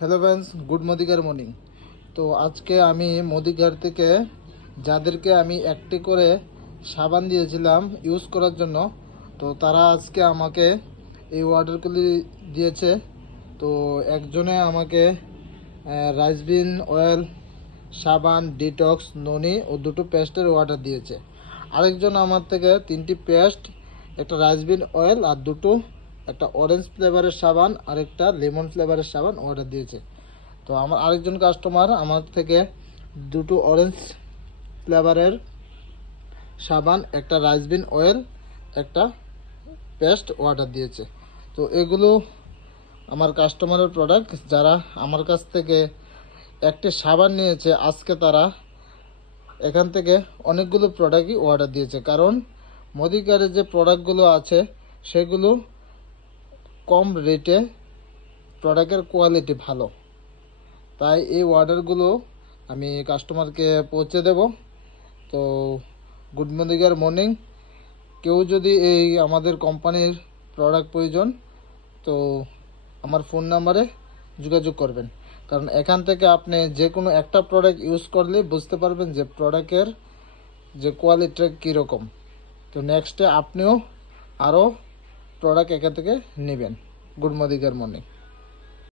Hello friends, good মদিগার morning. তো আজকে আমি মদিগার থেকে যাদেরকে আমি একটি করে সাবান দিয়েছিলাম ইউজ করার জন্য, তো তারা আজকে আমাকে এই অর্ডারগুলি দিয়েছে। তো একজনে আমাকে রাইসবিন অয়েল, সাবান, ডিটক্স, ননি ও দুটো পেস্টের অর্ডার দিয়েছে। আরেকজন আমার থেকে 3টি পেস্ট, একটা রাইসবিন অয়েল আর দুটো, একটা অরেঞ্জ ফ্লেভারের সাবান আর একটা লেমন ফ্লেভারের সাবান অর্ডার দিয়েছে। তো আমার আরেকজন কাস্টমার আমার থেকে দুটো অরেঞ্জ ফ্লেভারের সাবান, একটা রাইসবিন অয়েল, একটা পেস্ট অর্ডার দিয়েছে। তো এগুলো আমার কাস্টমারের প্রোডাক্ট। যারা আমার কাছ থেকে একটি সাবান নিয়েছে, আজকে তারা এখান থেকে অনেকগুলো প্রোডাক্টই অর্ডার দিয়েছে, কারণ মদিকারের যে প্রোডাক্টগুলো আছে সেগুলো কম রেটে, প্রোডাক্টের কোয়ালিটি ভালো, তাই এই অর্ডারগুলো আমি কাস্টমারকে পৌঁছে দেব। তো গুড মর্নিং। কেউ যদি এই আমাদের কোম্পানির প্রোডাক্ট প্রয়োজন, তো আমার ফোন নাম্বারে যোগাযোগ করবেন, কারণ এখান থেকে আপনি যে কোনো একটা প্রোডাক্ট ইউজ করলে বুঝতে পারবেন যে প্রোডাক্টের যে কোয়ালিটিটা কীরকম। তো নেক্সটে আপনিও আরও প্রোডাক্ট এখান থেকে নেবেন। Good morning.